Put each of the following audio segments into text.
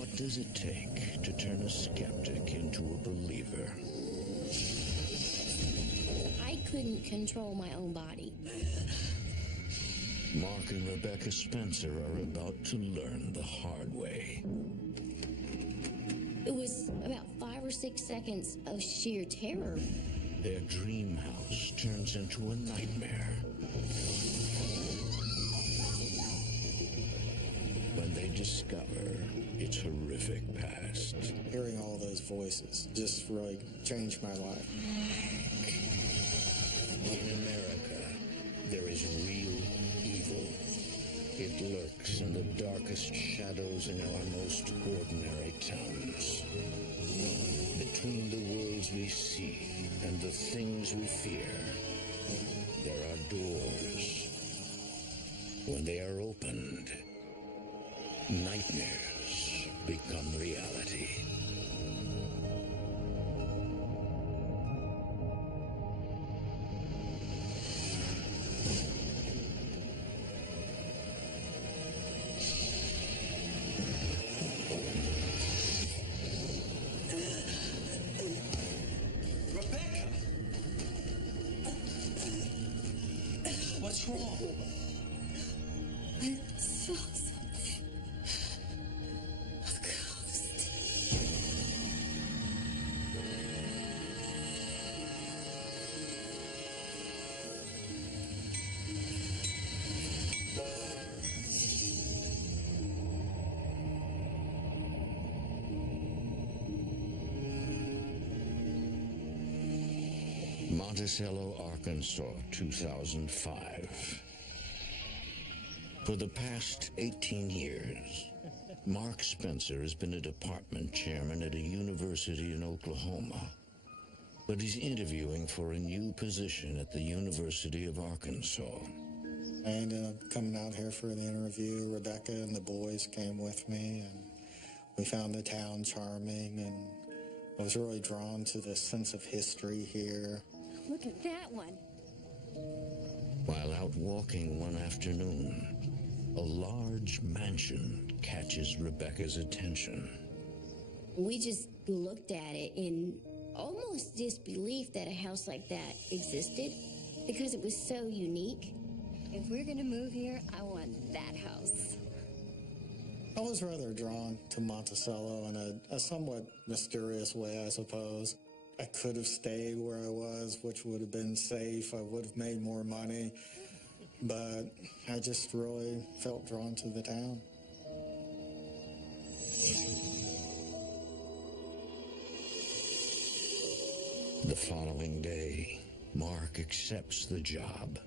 What does it take to turn a skeptic into a believer? I couldn't control my own body. Mark and Rebecca Spencer are about to learn the hard way. It was about 5 or 6 seconds of sheer terror. Their dream house turns into a nightmare. When they discover its horrific past. Hearing all those voices just really changed my life. In America, there is real evil. It lurks in the darkest shadows in our most ordinary towns. Between the worlds we see and the things we fear, there are doors. When they are opened, nightmares become reality. Rebecca! What's wrong? I saw something. A ghost. Monticello, Arkansas, 2005. For the past 18 years, Mark Spencer has been a department chairman at a university in Oklahoma, but he's interviewing for a new position at the University of Arkansas. I ended up coming out here for the interview. Rebecca and the boys came with me, and we found the town charming, and I was really drawn to the sense of history here. Look at that one. While out walking one afternoon, a large mansion catches Rebecca's attention. We just looked at it in almost disbelief that a house like that existed because it was so unique. If we're gonna move here, I want that house. I was rather drawn to Monticello in a somewhat mysterious way, I suppose. I could have stayed where I was, which would have been safe. I would have made more money. But I just really felt drawn to the town. The following day, Mark accepts the job.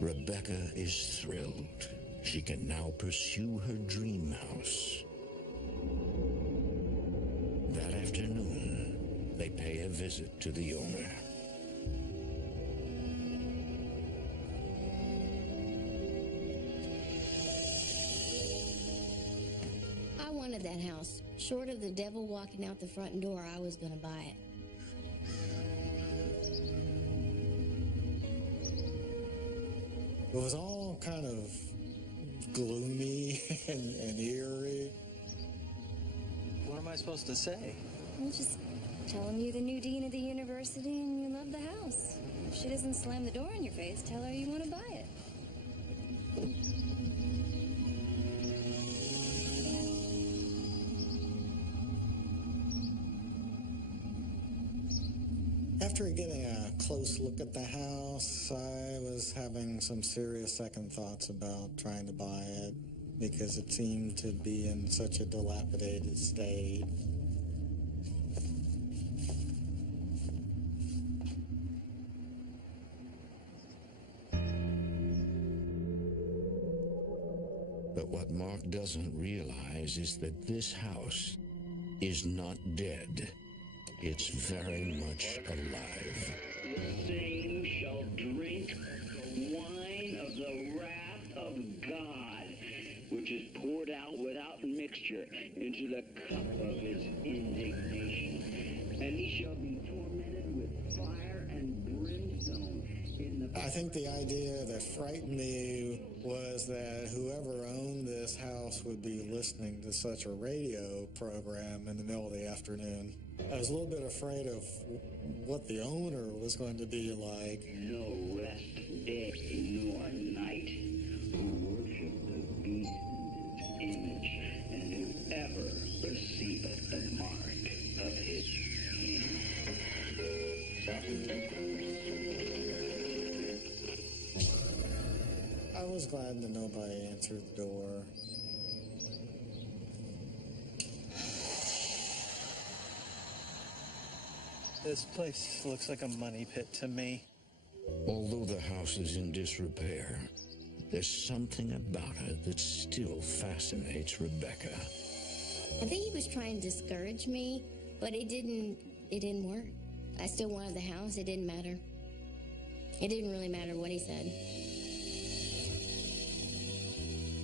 Rebecca is thrilled. She can now pursue her dream house. That afternoon, they pay a visit to the owner. I wanted that house. Short of the devil walking out the front door, I was going to buy it. It was all kind of gloomy and eerie. What am I supposed to say? Well, just tell him you're the new dean of the university and you love the house. If she doesn't slam the door in your face, tell her you want to buy it. After getting a close look at the house, I was having some serious second thoughts about trying to buy it because it seemed to be in such a dilapidated state. But what Mark doesn't realize is that this house is not dead. It's very much alive. The same shall drink the wine of the wrath of God, which is poured out without mixture into the cup of his indignation. And he shall be tormented with fire and brimstone in the I think the idea that frightened me was that whoever owned this house would be listening to such a radio program in the middle of the afternoon. I was a little bit afraid of what the owner was going to be like. No rest day nor night, who worship the beast in his image, and whoever receiveth the mark of his name. I was glad that nobody answered the door. This place looks like a money pit to me. Although the house is in disrepair, there's something about it that still fascinates Rebecca. I think he was trying to discourage me, but it didn't work. I still wanted the house. It didn't matter. It didn't really matter what he said.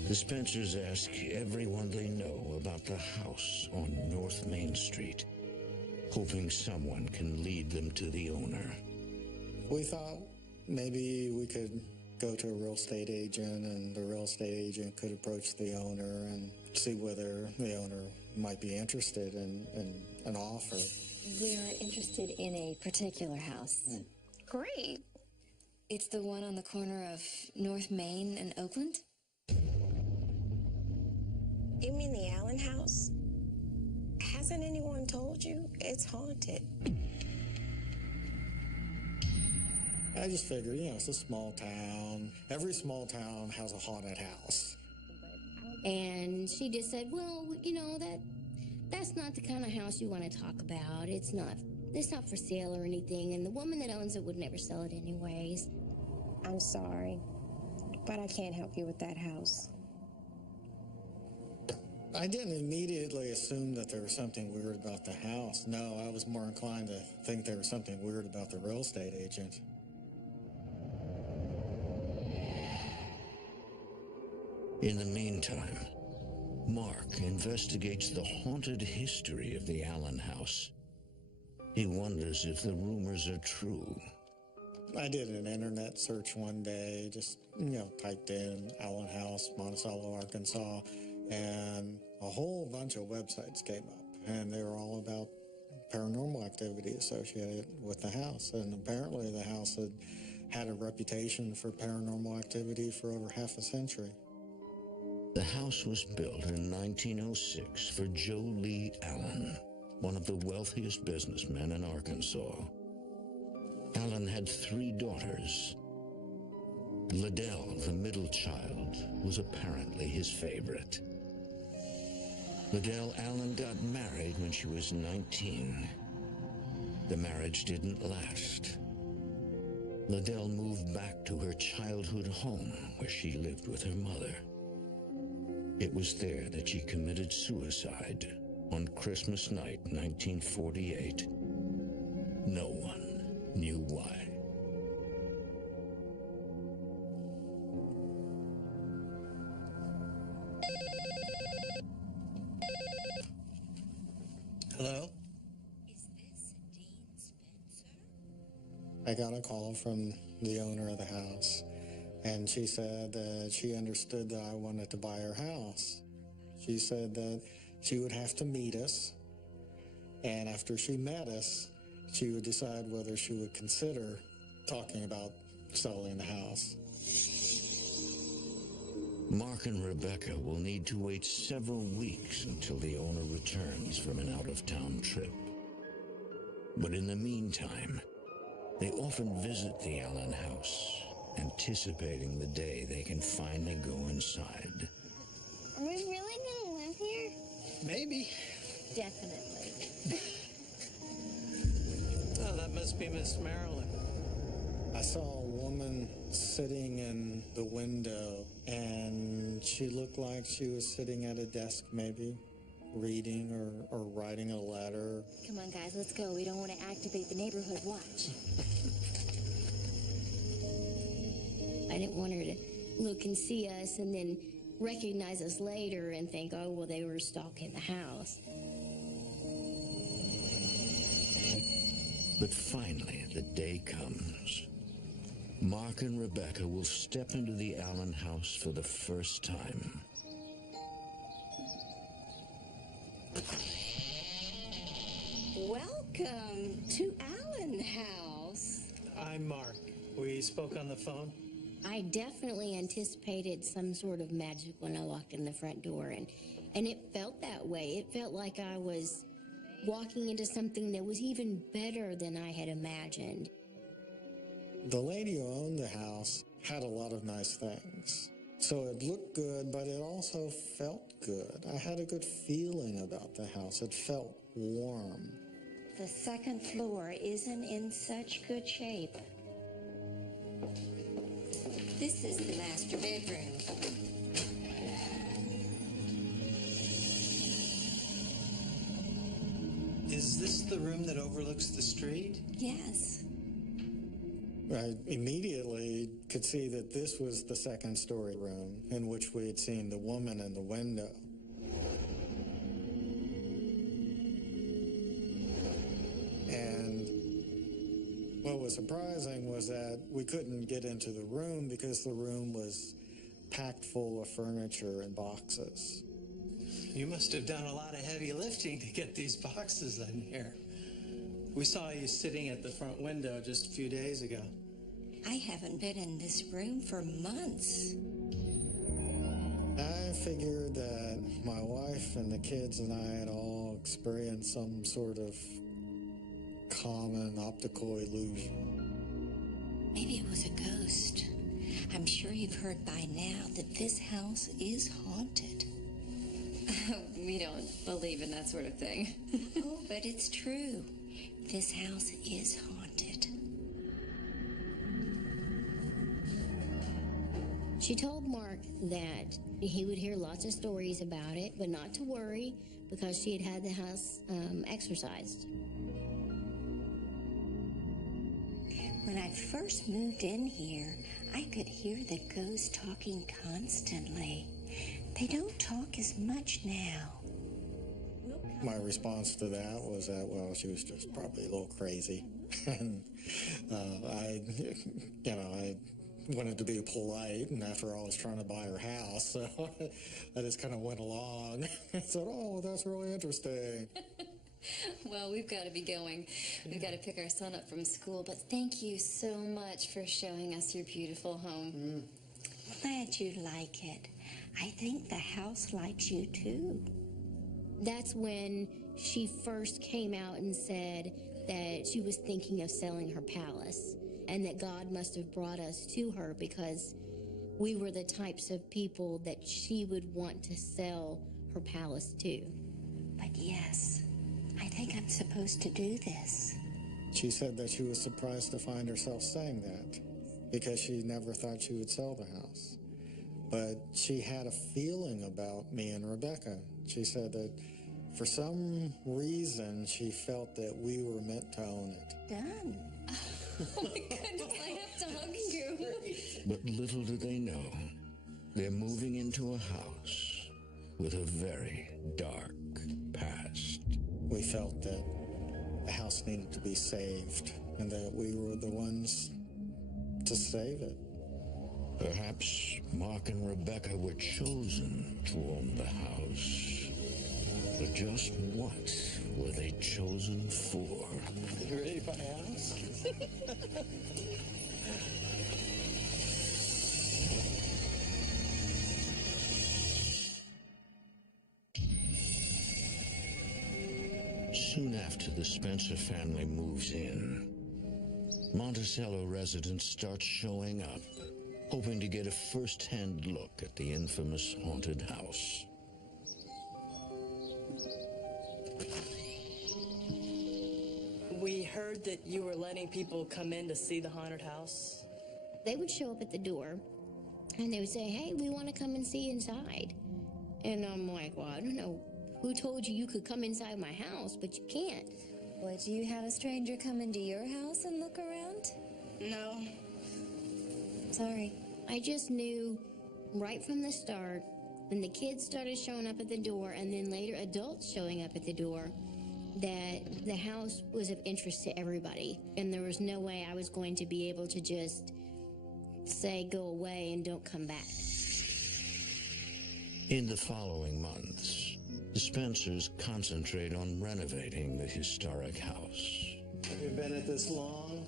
The Spencers ask everyone they know about the house on North Main Street, hoping someone can lead them to the owner. We thought maybe we could go to a real estate agent, and the real estate agent could approach the owner and see whether the owner might be interested in an offer. We're interested in a particular house. Great. It's the one on the corner of North Main and Oakland? You mean the Allen house? Hasn't anyone told you? It's haunted. I just figured, it's a small town. Every small town has a haunted house. And she just said, well, that's not the kind of house you want to talk about. It's not for sale or anything, and the woman that owns it would never sell it anyways. I'm sorry, but I can't help you with that house. I didn't immediately assume that there was something weird about the house. No, I was more inclined to think there was something weird about the real estate agent. In the meantime, Mark investigates the haunted history of the Allen house. He wonders if the rumors are true. I did an internet search one day, just, typed in Allen House, Monticello, Arkansas, and a whole bunch of websites came up, and they were all about paranormal activity associated with the house. And apparently the house had a reputation for paranormal activity for over half a century. The house was built in 1906 for Joe Lee Allen, one of the wealthiest businessmen in Arkansas. Allen had 3 daughters. Liddell, the middle child, was apparently his favorite. Liddell Allen got married when she was 19. The marriage didn't last. Liddell moved back to her childhood home where she lived with her mother. It was there that she committed suicide on Christmas night, 1948. No one knew why. Hello? Is this Dean Spencer? I got a call from the owner of the house, and she said that she understood that I wanted to buy her house. She said that she would have to meet us, and after she met us, she would decide whether she would consider talking about selling the house. Mark and Rebecca will need to wait several weeks until the owner returns from an out-of-town trip. But in the meantime, they often visit the Allen house, anticipating the day they can finally go inside. Are we really gonna live here? Maybe. Definitely. Oh, that must be Miss Marilyn. I saw a woman sitting in the window, and she looked like she was sitting at a desk, maybe reading or writing a letter. Come on, guys, let's go. We don't want to activate the neighborhood watch. I didn't want her to look and see us and then recognize us later and think, oh, well, they were stalking the house. But finally, the day comes. Mark and Rebecca will step into the Allen house for the first time. Welcome to Allen House. I'm Mark. We spoke on the phone. I definitely anticipated some sort of magic when I walked in the front door, and it felt that way. It felt like I was walking into something that was even better than I had imagined. The lady who owned the house had a lot of nice things. So it looked good, but it also felt good. I had a good feeling about the house. It felt warm. The second floor isn't in such good shape. This is the master bedroom. Is this the room that overlooks the street? Yes. I immediately could see that this was the second story room in which we had seen the woman in the window. And what was surprising was that we couldn't get into the room because the room was packed full of furniture and boxes. You must have done a lot of heavy lifting to get these boxes in here. We saw you sitting at the front window just a few days ago. I haven't been in this room for months. I figured that my wife and the kids and I had all experienced some sort of common optical illusion. Maybe it was a ghost. I'm sure you've heard by now that this house is haunted. We don't believe in that sort of thing. Oh, but it's true. This house is haunted. She told Mark that he would hear lots of stories about it, but not to worry because she had had the house exorcised. When I first moved in here, I could hear the ghosts talking constantly. They don't talk as much now. My response to that was that, well, she was just probably a little crazy. And I wanted to be polite, and after all, I was trying to buy her house, so I just kind of went along and said, oh, that's really interesting. Well, we've got to be going. We've got to pick our son up from school, but thank you so much for showing us your beautiful home. Glad you like it. I think the house likes you, too. That's when she first came out and said that she was thinking of selling her palace and that God must have brought us to her because we were the types of people that she would want to sell her palace to. But yes, I think I'm supposed to do this. She said that she was surprised to find herself saying that because she never thought she would sell the house. But she had a feeling about me and Rebecca. She said that for some reason she felt that we were meant to own it. Done. Oh my goodness, I have to hug you. But little do they know, they're moving into a house with a very dark past. We felt that the house needed to be saved and that we were the ones to save it. Perhaps Mark and Rebecca were chosen to own the house. But just what were they chosen for? You ready to buy a house? Soon after the Spencer family moves in, Monticello residents start showing up, hoping to get a first-hand look at the infamous haunted house. We heard that you were letting people come in to see the haunted house. They would show up at the door and they would say, hey, we want to come and see inside. And I'm like, well, I don't know who told you could come inside my house, but you can't. Would you have a stranger come into your house and look around? No. Sorry. I just knew right from the start, when the kids started showing up at the door and then later adults showing up at the door, that the house was of interest to everybody. And there was no way I was going to be able to just say go away and don't come back. In the following months, the Spencers concentrate on renovating the historic house. Have you been at this long?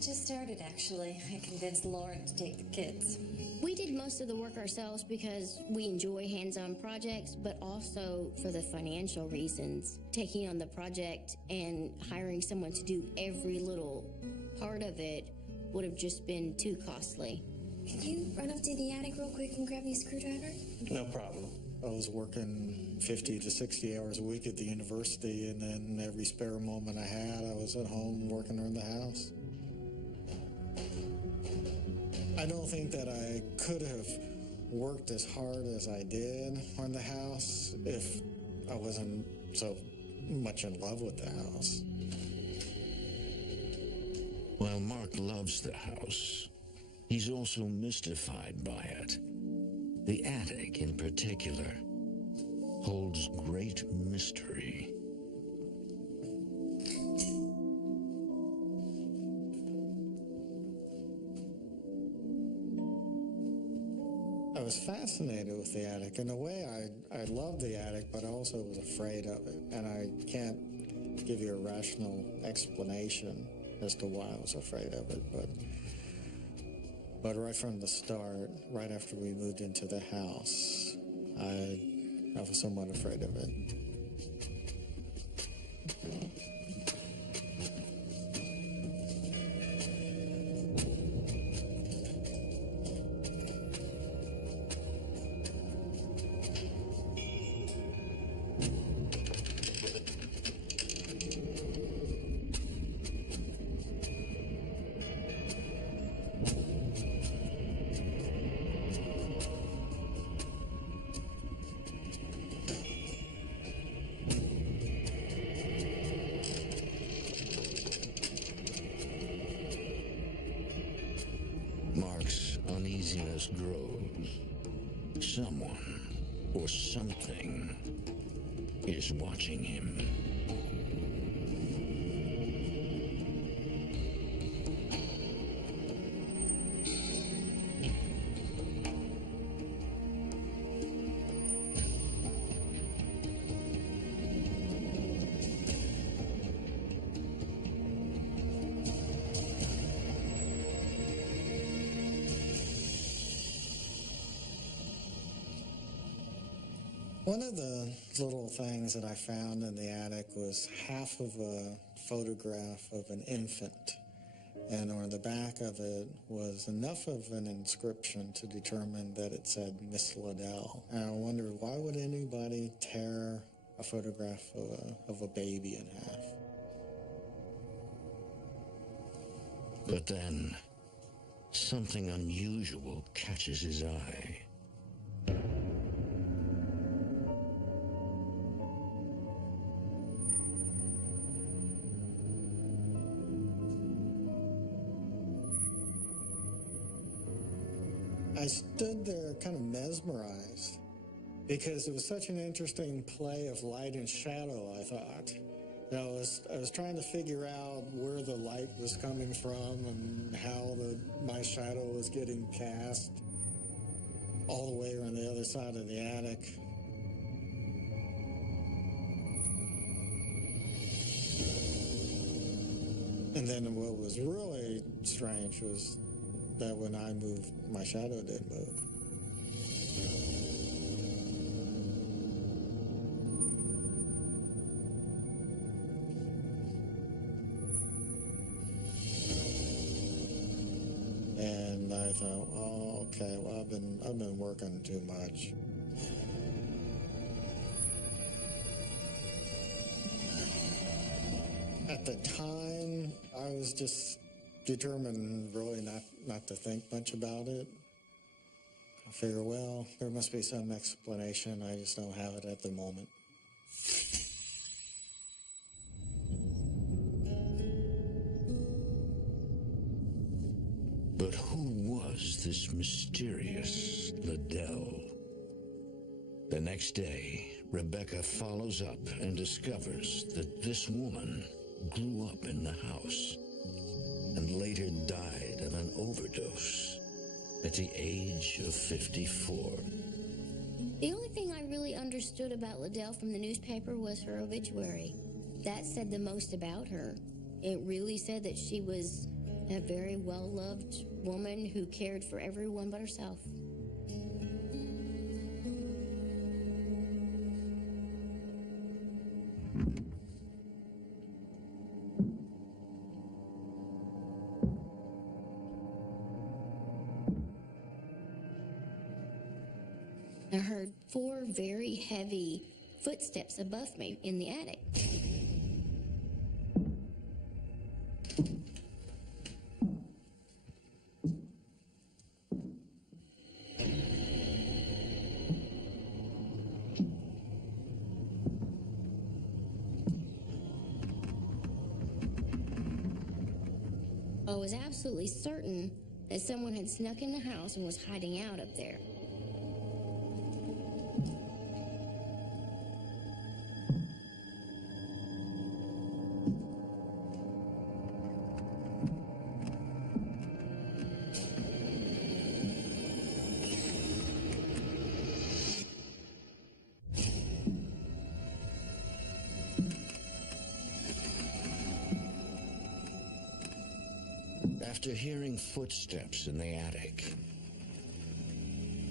Just started, actually. I convinced Lauren to take the kids. We did most of the work ourselves because we enjoy hands-on projects, but also for the financial reasons. Taking on the project and hiring someone to do every little part of it would have just been too costly. Could you run up to the attic real quick and grab me a screwdriver? No problem. I was working 50 to 60 hours a week at the university, and then every spare moment I had, I was at home working around the house. I don't think that I could have worked as hard as I did on the house if I wasn't so much in love with the house. While Mark loves the house, he's also mystified by it. The attic, in particular, holds great mystery. I was fascinated with the attic. In a way, I loved the attic, but I also was afraid of it. And I can't give you a rational explanation as to why I was afraid of it. But right from the start, right after we moved into the house, I was somewhat afraid of it. Mark's uneasiness grows. Someone or something is watching him. One of the little things that I found in the attic was half of a photograph of an infant. And on the back of it was enough of an inscription to determine that it said Miss Liddell. And I wondered, why would anybody tear a photograph of a baby in half? But then, something unusual catches his eye. I stood there kind of mesmerized because it was such an interesting play of light and shadow, I thought. You know, I was trying to figure out where the light was coming from and how my shadow was getting cast all the way around the other side of the attic. And then what was really strange was that when I moved, my shadow didn't move. And I thought, oh, okay, well, I've been working too much. At the time, I was just determined really not to think much about it. I figure, well, there must be some explanation. I just don't have it at the moment. But who was this mysterious Liddell? The next day, Rebecca follows up and discovers that this woman grew up in the house and later died of an overdose. at the age of 54. The only thing I really understood about Liddell from the newspaper was her obituary. That said the most about her. It really said that she was a very well-loved woman who cared for everyone but herself. I heard 4 very heavy footsteps above me in the attic. I was absolutely certain that someone had snuck in the house and was hiding out up there. After hearing footsteps in the attic,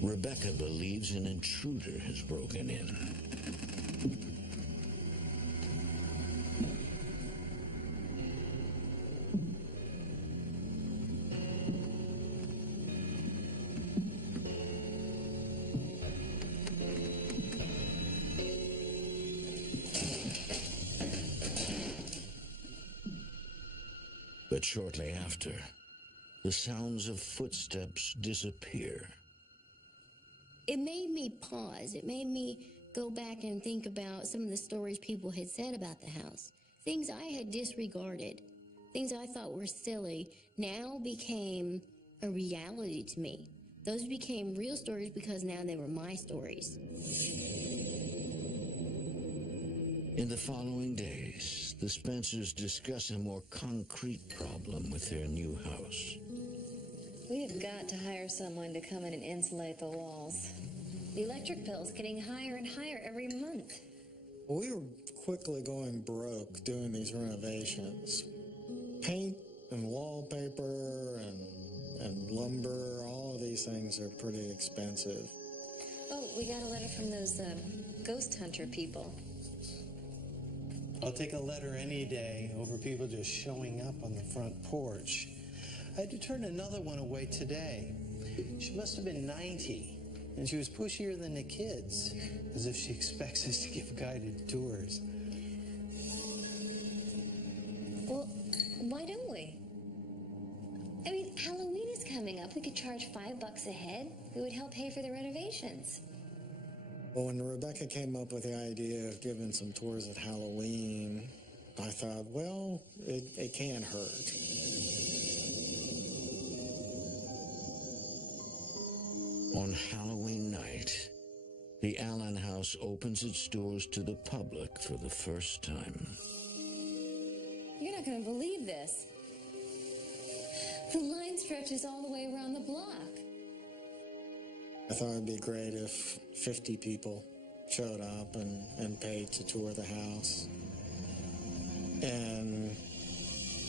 Rebecca believes an intruder has broken in. But shortly after, the sounds of footsteps disappear. It made me pause. It made me go back and think about some of the stories people had said about the house. Things I had disregarded, things I thought were silly, now became a reality to me. Those became real stories because now they were my stories. In the following days, the Spencers discuss a more concrete problem with their new house. We have got to hire someone to come in and insulate the walls. The electric bill's getting higher and higher every month. We were quickly going broke doing these renovations. Paint and wallpaper and lumber, all of these things are pretty expensive. Oh, we got a letter from those ghost hunter people. I'll take a letter any day over people just showing up on the front porch. I had to turn another one away today. She must have been 90, and she was pushier than the kids, as if she expects us to give guided tours. Well, why don't we? I mean, Halloween is coming up. We could charge $5 a head. It would help pay for the renovations. Well, when Rebecca came up with the idea of giving some tours at Halloween, I thought, well, it can't hurt. On Halloween night, the Allen House opens its doors to the public for the first time. You're not going to believe this. The line stretches all the way around the block. I thought it'd be great if 50 people showed up and paid to tour the house. And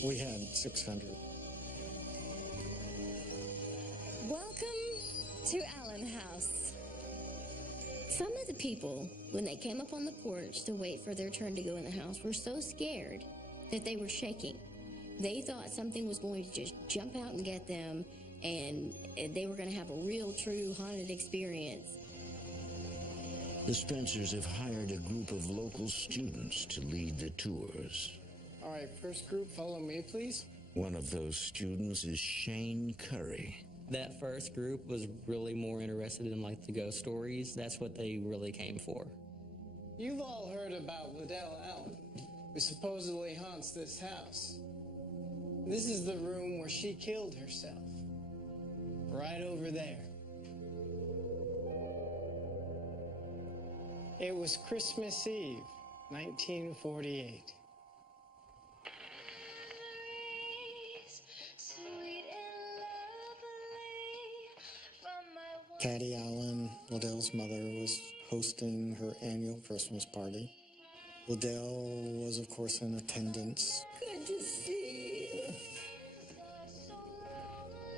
we had 600. Welcome to Allen House. Some of the people, when they came up on the porch to wait for their turn to go in the house, were so scared that they were shaking. They thought something was going to just jump out and get them, and they were going to have a real, true haunted experience. The Spencers have hired a group of local students to lead the tours. All right, first group, follow me, please. One of those students is Shane Curry. That first group was really more interested in like the ghost stories. That's what they really came for. You've all heard about Liddell Allen, who supposedly haunts this house. This is the room where she killed herself. Right over there. It was Christmas Eve, 1948. Patty Allen, Liddell's mother, was hosting her annual Christmas party. Liddell was, of course, in attendance. Good to see you.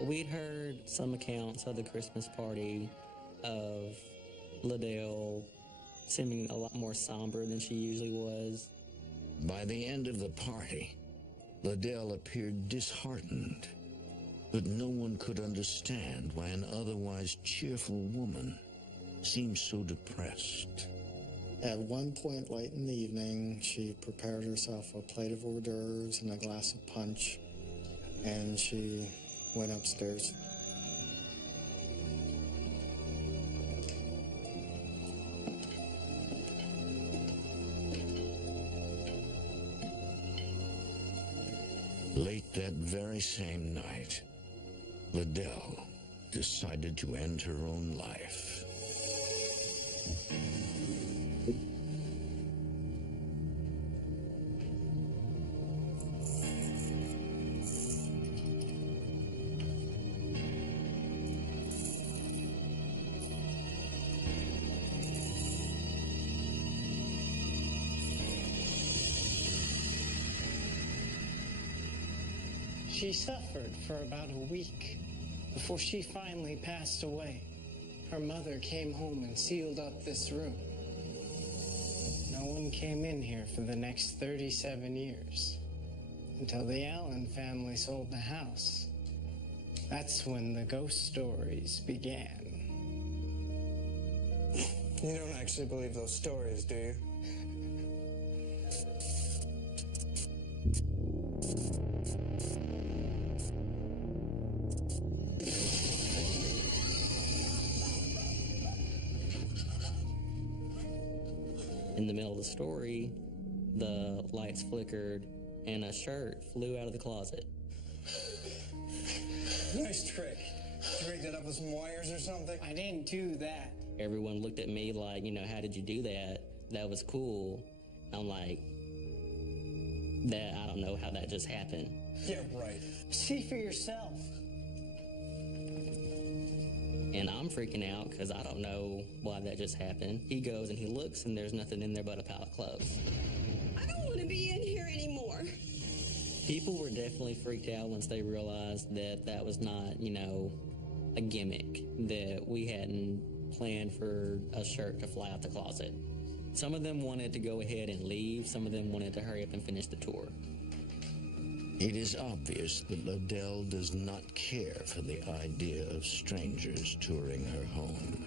We'd heard some accounts of the Christmas party of Liddell seeming a lot more somber than she usually was. By the end of the party, Liddell appeared disheartened, but no one could understand why an otherwise cheerful woman seemed so depressed. At one point late in the evening, she prepared herself a plate of hors d'oeuvres and a glass of punch, and she went upstairs. Late that very same night, Liddell decided to end her own life. She suffered for about a week before she finally passed away. Her mother came home and sealed up this room. No one came in here for the next 37 years until the Allen family sold the house. That's when the ghost stories began. You don't actually believe those stories, do you? In the middle of the story, the lights flickered and a shirt flew out of the closet. Nice trick. Did you rig that up with some wires or something? I didn't do that. Everyone looked at me like, how did you do that? That was cool. I'm like, I don't know how that just happened. Yeah, right. See for yourself. And I'm freaking out because I don't know why that just happened. He goes and he looks and there's nothing in there but a pile of clothes. I don't want to be in here anymore. People were definitely freaked out once they realized that that was not, a gimmick, that we hadn't planned for a shirt to fly out the closet. Some of them wanted to go ahead and leave. Some of them wanted to hurry up and finish the tour. It is obvious that Liddell does not care for the idea of strangers touring her home.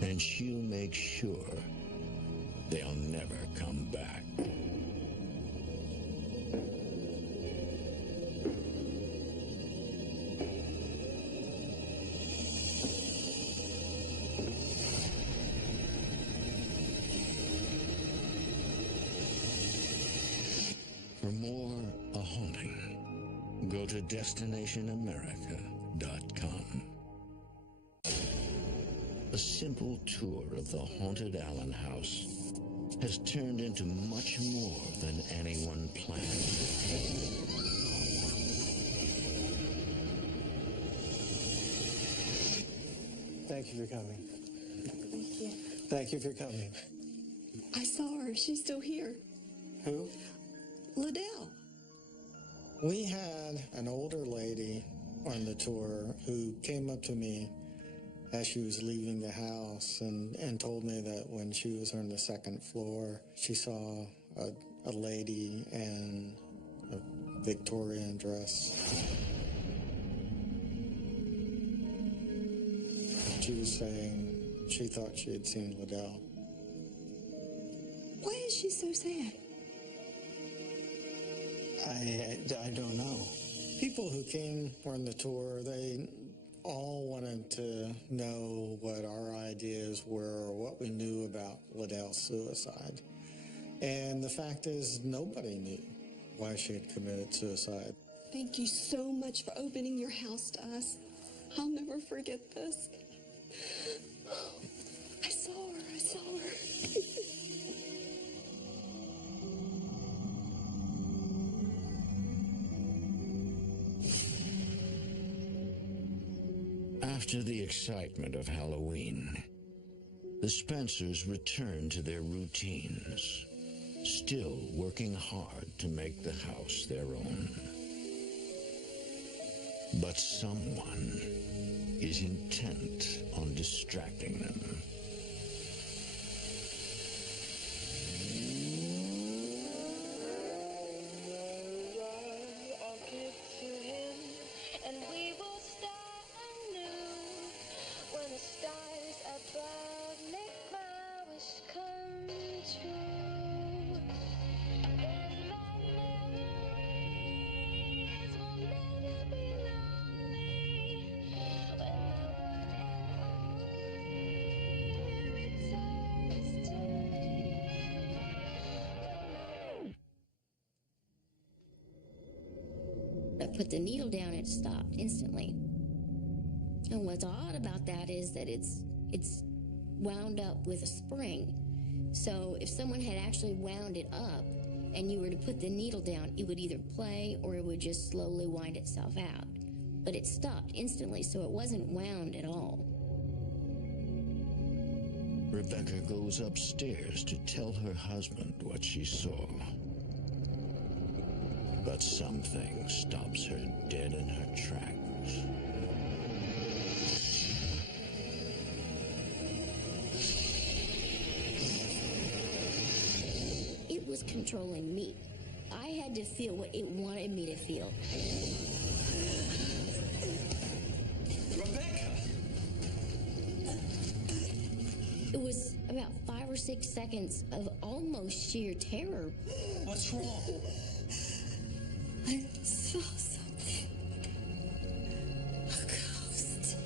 And she'll make sure they'll never come back. For more A Haunting, go to DestinationAmerica.com. A simple tour of the haunted Allen house has turned into much more than anyone planned. Thank you for coming. Thank you. Thank you for coming. I saw her. She's still here. Who? Liddell. We had an older lady on the tour who came up to me as she was leaving the house and told me that when she was on the second floor, she saw a lady in a Victorian dress. She was saying she thought she had seen Liddell. Why is she so sad? I don't know. People who came on the tour, they all wanted to know what our ideas were or what we knew about Liddell's suicide. And the fact is, nobody knew why she had committed suicide. Thank you so much for opening your house to us. I'll never forget this. I saw her. After the excitement of Halloween, the Spencers returned to their routines, still working hard to make the house their own. But someone is intent on distracting them. I put the needle down, it stopped instantly. And what's odd about that is that it's wound up with a spring. So if someone had actually wound it up and you were to put the needle down, it would either play or it would just slowly wind itself out. But it stopped instantly, so it wasn't wound at all. Rebecca goes upstairs to tell her husband what she saw. But something stops her dead in her tracks. It was controlling me. I had to feel what it wanted me to feel. Rebecca! It was about 5 or 6 seconds of almost sheer terror. What's wrong? I saw something. A ghost.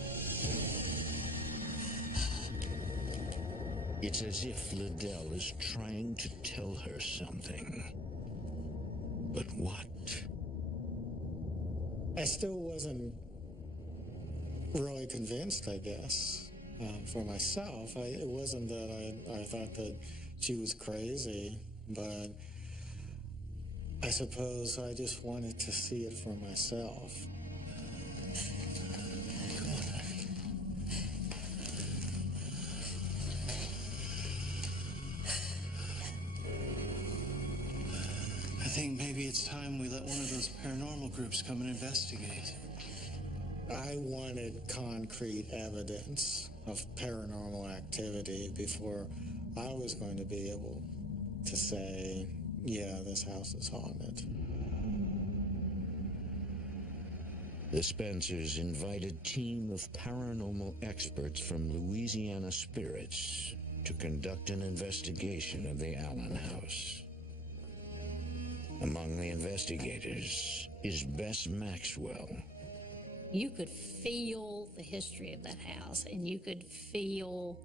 It's as if Liddell is trying to tell her something. But what? I still wasn't really convinced, I guess, for myself. It wasn't that I thought that she was crazy, but I suppose I just wanted to see it for myself. I think maybe it's time we let one of those paranormal groups come and investigate. I wanted concrete evidence of paranormal activity before I was going to be able to say, yeah, this house is haunted. The Spencers invited a team of paranormal experts from Louisiana Spirits to conduct an investigation of the Allen house. Among the investigators is Bess Maxwell. You could feel the history of that house, and you could feel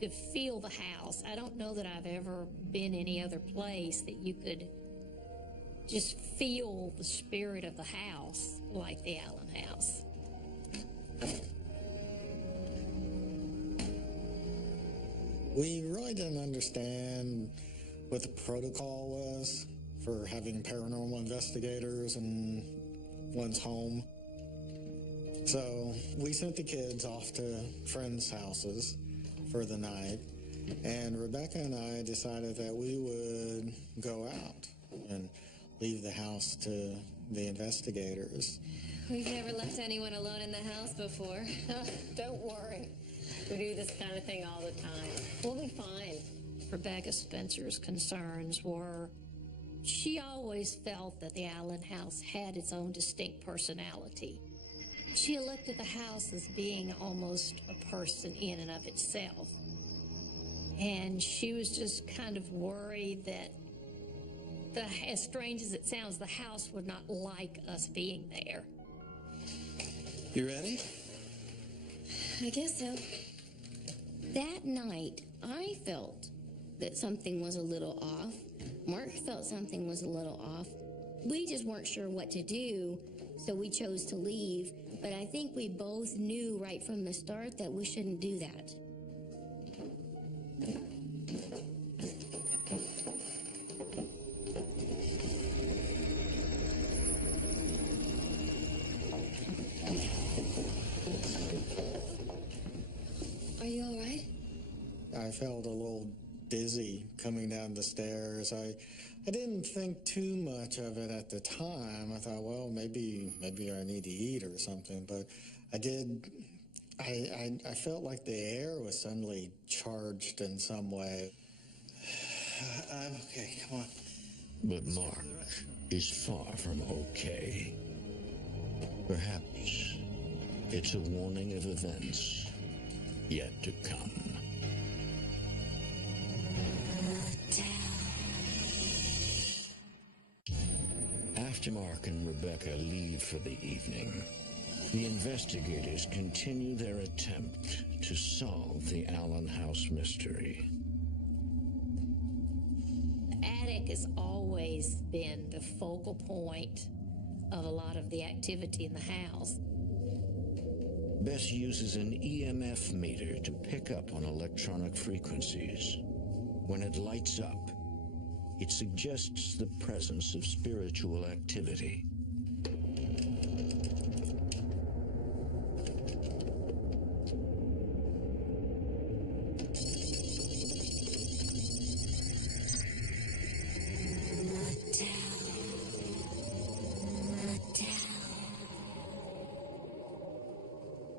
the house. I don't know that I've ever been any other place that you could just feel the spirit of the house like the Allen house. We really didn't understand what the protocol was for having paranormal investigators in one's home. So we sent the kids off to friends' houses for the night, and Rebecca and I decided that we would go out and leave the house to the investigators. We've never left anyone alone in the house before. Don't worry. We do this kind of thing all the time. We'll be fine. Rebecca Spencer's concerns were she always felt that the Allen house had its own distinct personality. She looked at the house as being almost a person in and of itself. And she was just kind of worried that, as strange as it sounds, the house would not like us being there. You ready? I guess so. That night, I felt that something was a little off. Mark felt something was a little off. We just weren't sure what to do, so we chose to leave. But I think we both knew right from the start that we shouldn't do that. I felt a little dizzy coming down the stairs. I didn't think too much of it at the time. I thought, well, maybe I need to eat or something. But I did. I felt like the air was suddenly charged in some way. I'm okay. Come on. But Mark is far from okay. Perhaps it's a warning of events yet to come. After Mark and Rebecca leave for the evening, the investigators continue their attempt to solve the Allen House mystery. The attic has always been the focal point of a lot of the activity in the house. Bess uses an EMF meter to pick up on electronic frequencies. When it lights up, it suggests the presence of spiritual activity.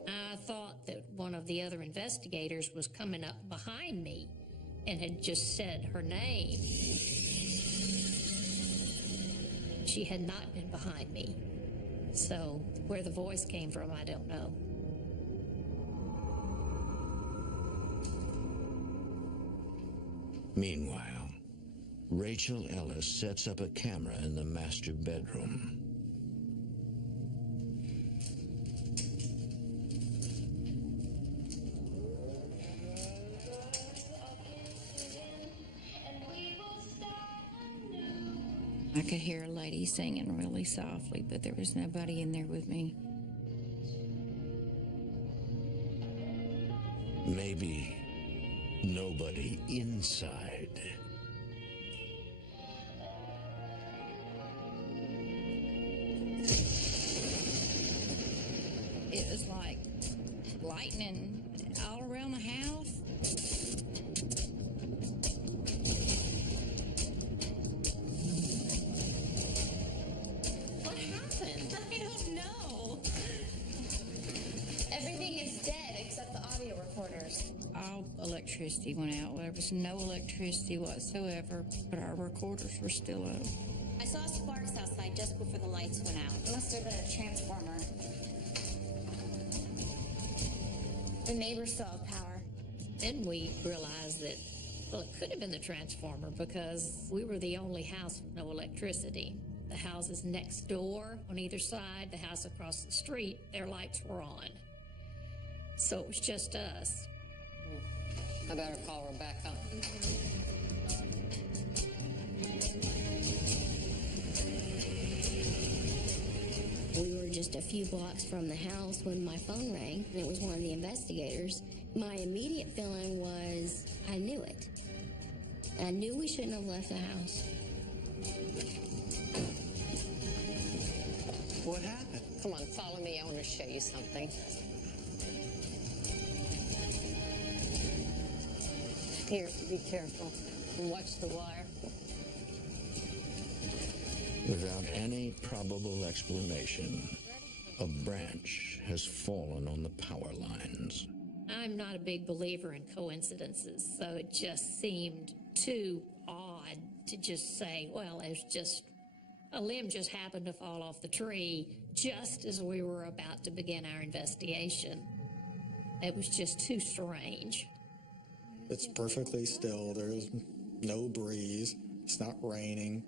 I thought that one of the other investigators was coming up behind me and had just said her name. She had not been behind me. So where the voice came from, I don't know. Meanwhile, Rachel Ellis sets up a camera in the master bedroom. I could hear a lady singing really softly, but there was nobody in there with me. Maybe nobody inside. It was like lightning all around the house. What happened? I don't know. Everything is dead except the audio recorders. All electricity went out. There was no electricity whatsoever, but our recorders were still up. I saw sparks outside just before the lights went out. It must have been a transformer. The neighbors still have power. Then we realized that, well, it could have been the transformer because we were the only house with no electricity. The houses next door on either side, the house across the street, their lights were on. So it was just us. I better call Rebecca. We were just a few blocks from the house when my phone rang, and it was one of the investigators. My immediate feeling was, I knew it. I knew we shouldn't have left the house. What happened? Come on, follow me. I want to show you something. Here, be careful. And watch the wire. Without any probable explanation, a branch has fallen on the power lines. I'm not a big believer in coincidences, so it just seemed too odd to just say, well, it's just a limb just happened to fall off the tree just as we were about to begin our investigation. It was just too strange. It's perfectly still. There's no breeze. It's not raining.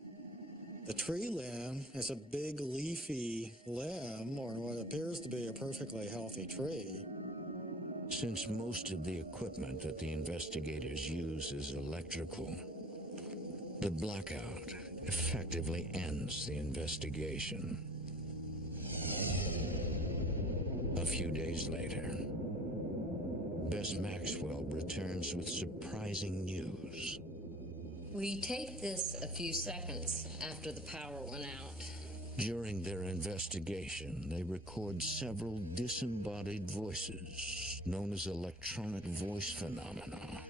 The tree limb is a big leafy limb on what appears to be a perfectly healthy tree. Since most of the equipment that the investigators use is electrical, the blackout effectively ends the investigation. A few days later, Bess Maxwell returns with surprising news. We taped this a few seconds after the power went out. During their investigation, they record several disembodied voices known as electronic voice phenomena.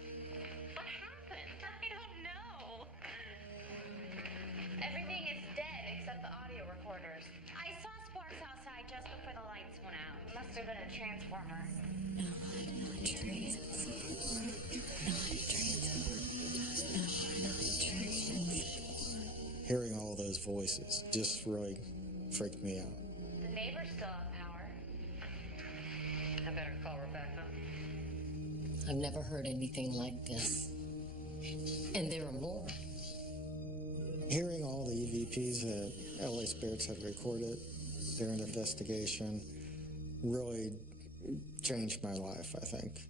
faster than a transformer. Hearing all those voices just really freaked me out. The neighbors still have power. I better call her back up. I've never heard anything like this. And there are more. Hearing all the EVPs that LA Spirits had recorded during the investigation really changed my life, I think.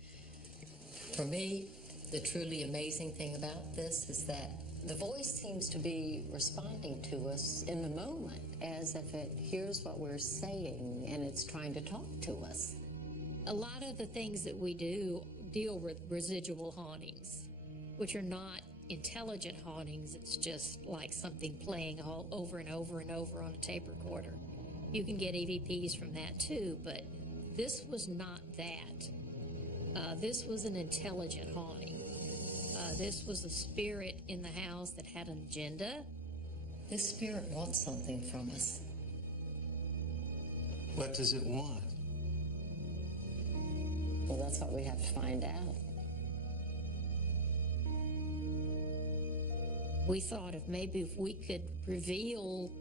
For me, the truly amazing thing about this is that the voice seems to be responding to us in the moment, as if it hears what we're saying and it's trying to talk to us. A lot of the things that we do deal with residual hauntings, which are not intelligent hauntings. It's just like something playing all over and over and over on a tape recorder. You can get EVPs from that too, but this was not that. This was an intelligent haunting. This was a spirit in the house that had an agenda. This spirit wants something from us. What does it want? Well, that's what we have to find out. We thought if we could reveal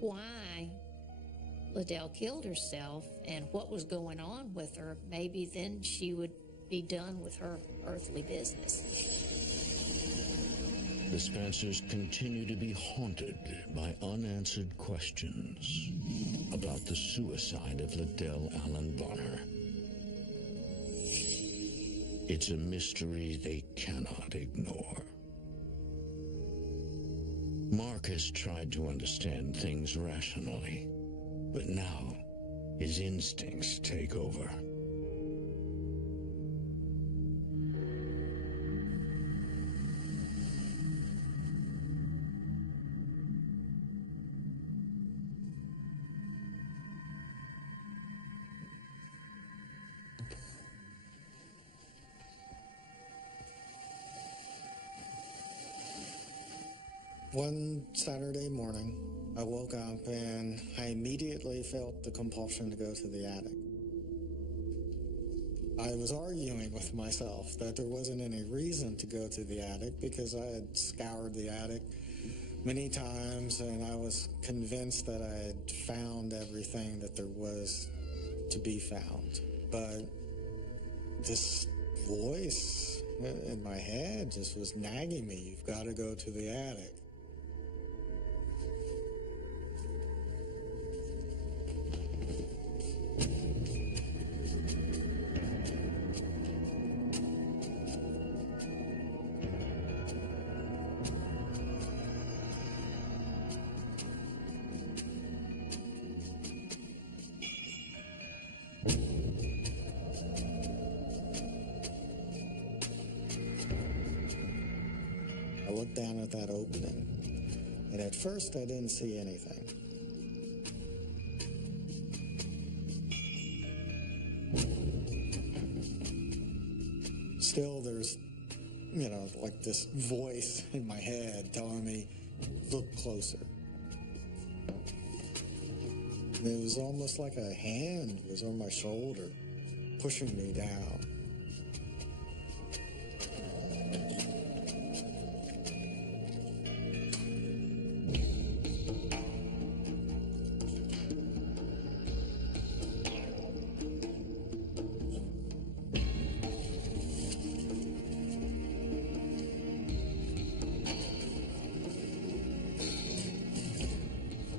why Liddell killed herself and what was going on with her, maybe then she would be done with her earthly business. The Spencers continue to be haunted by unanswered questions about the suicide of Liddell Allen Bonner. It's a mystery they cannot ignore. Mark has tried to understand things rationally, but now his instincts take over. One Saturday morning, I woke up and I immediately felt the compulsion to go to the attic. I was arguing with myself that there wasn't any reason to go to the attic because I had scoured the attic many times and I was convinced that I had found everything that there was to be found. But this voice in my head just was nagging me, you've got to go to the attic. I looked down at that opening, and at first I didn't see anything. Still, there's, like this voice in my head telling me, look closer. And it was almost like a hand was on my shoulder, pushing me down.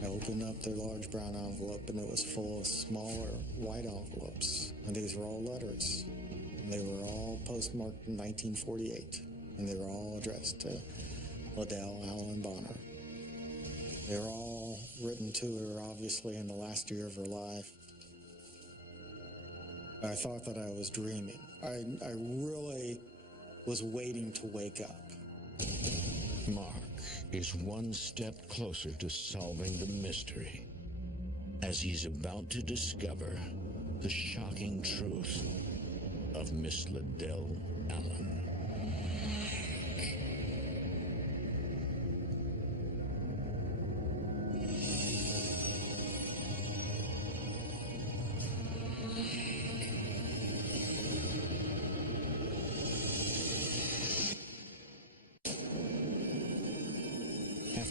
Opened up their large brown envelope, and it was full of smaller white envelopes. And these were all letters. And they were all postmarked in 1948. And they were all addressed to Liddell Allen Bonner. They were all written to her, obviously, in the last year of her life. I thought that I was dreaming. I really was waiting to wake up. Mark is one step closer to solving the mystery as he's about to discover the shocking truth of Miss Liddell Allen.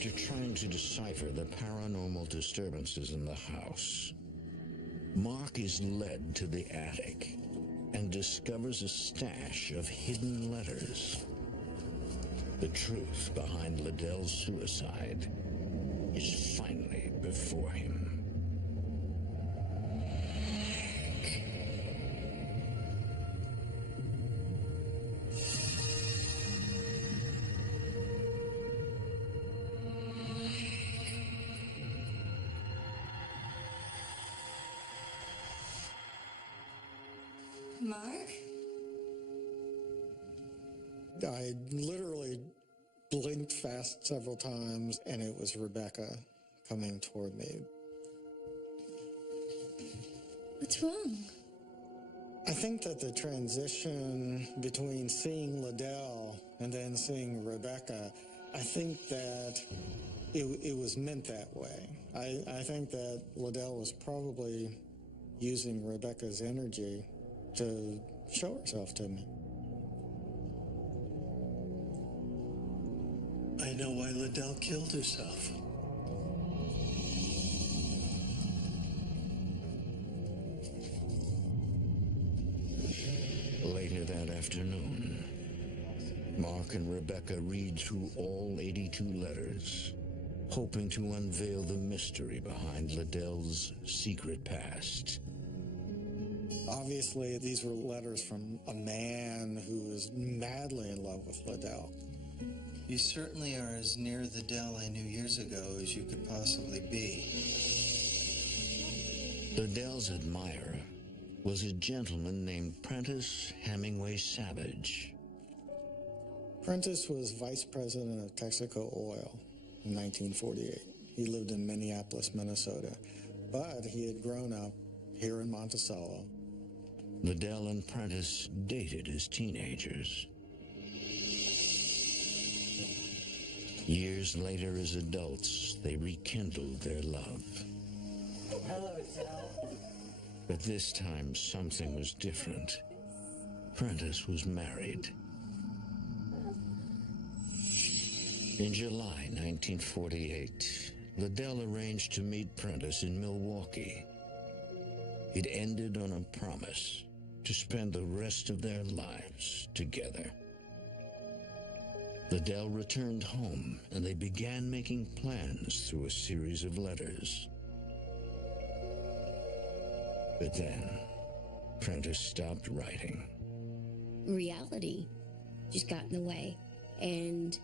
After trying to decipher the paranormal disturbances in the house, Mark is led to the attic and discovers a stash of hidden letters. The truth behind Liddell's suicide is finally before him. Mark? I literally blinked fast several times, and it was Rebecca coming toward me. What's wrong? I think that the transition between seeing Liddell and then seeing Rebecca, I think that it was meant that way. I think that Liddell was probably using Rebecca's energy to show herself to me. I know why Liddell killed herself. Later that afternoon, Mark and Rebecca read through all 82 letters, hoping to unveil the mystery behind Liddell's secret past. Obviously, these were letters from a man who was madly in love with Liddell. You certainly are as near the Dell I knew years ago as you could possibly be. Liddell's admirer was a gentleman named Prentice Hemingway Savage. Prentice was vice president of Texaco Oil in 1948. He lived in Minneapolis, Minnesota, but he had grown up here in Monticello. Liddell and Prentice dated as teenagers. Years later, as adults, they rekindled their love. Hello, Sal. But this time, something was different. Prentice was married. In July 1948, Liddell arranged to meet Prentice in Milwaukee. It ended on a promise to spend the rest of their lives together. Liddell returned home, and they began making plans through a series of letters. But then, Prentice stopped writing. Reality just got in the way, and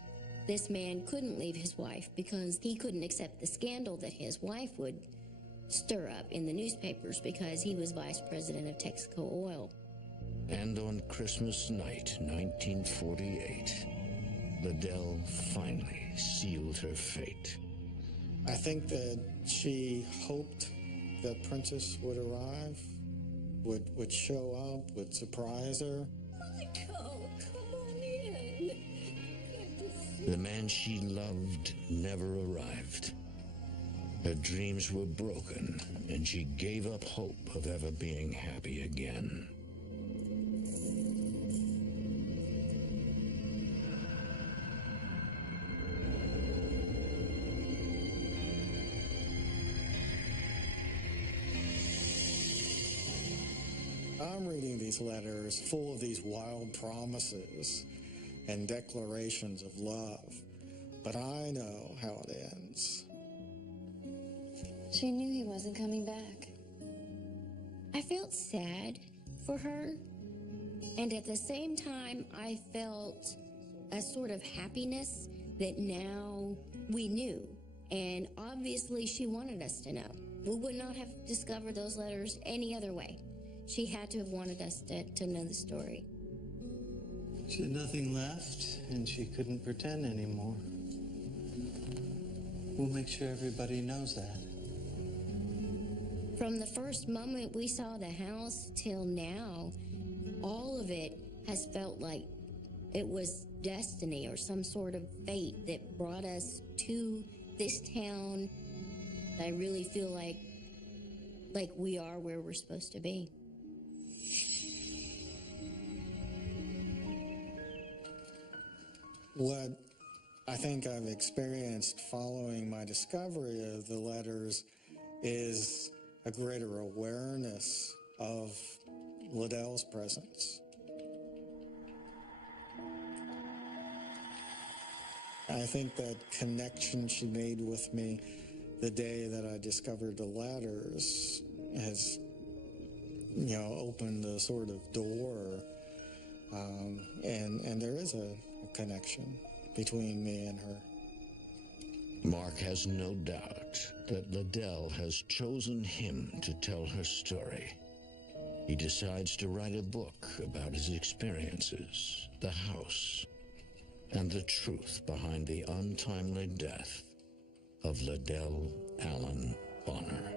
this man couldn't leave his wife because he couldn't accept the scandal that his wife would stir up in the newspapers because he was vice president of Texaco Oil. And on Christmas night, 1948, Liddell finally sealed her fate. I think that she hoped that Prentice would arrive, would show up, would surprise her. Michael, come on in. The man she loved never arrived. Her dreams were broken, and she gave up hope of ever being happy again. I'm reading these letters full of these wild promises and declarations of love, but I know how it ends. She knew he wasn't coming back. I felt sad for her, and at the same time, I felt a sort of happiness that now we knew, and obviously she wanted us to know. We would not have discovered those letters any other way. She had to have wanted us to know the story. She had nothing left, and she couldn't pretend anymore. We'll make sure everybody knows that. From the first moment we saw the house till now, all of it has felt like it was destiny or some sort of fate that brought us to this town. I really feel like we are where we're supposed to be. What I think I've experienced following my discovery of the letters is a greater awareness of Liddell's presence. I think that connection she made with me the day that I discovered the letters has, opened a sort of door, and there is a connection between me and her. Mark has no doubt that Liddell has chosen him to tell her story. He decides to write a book about his experiences, the house, and the truth behind the untimely death of Liddell Allen Bonner.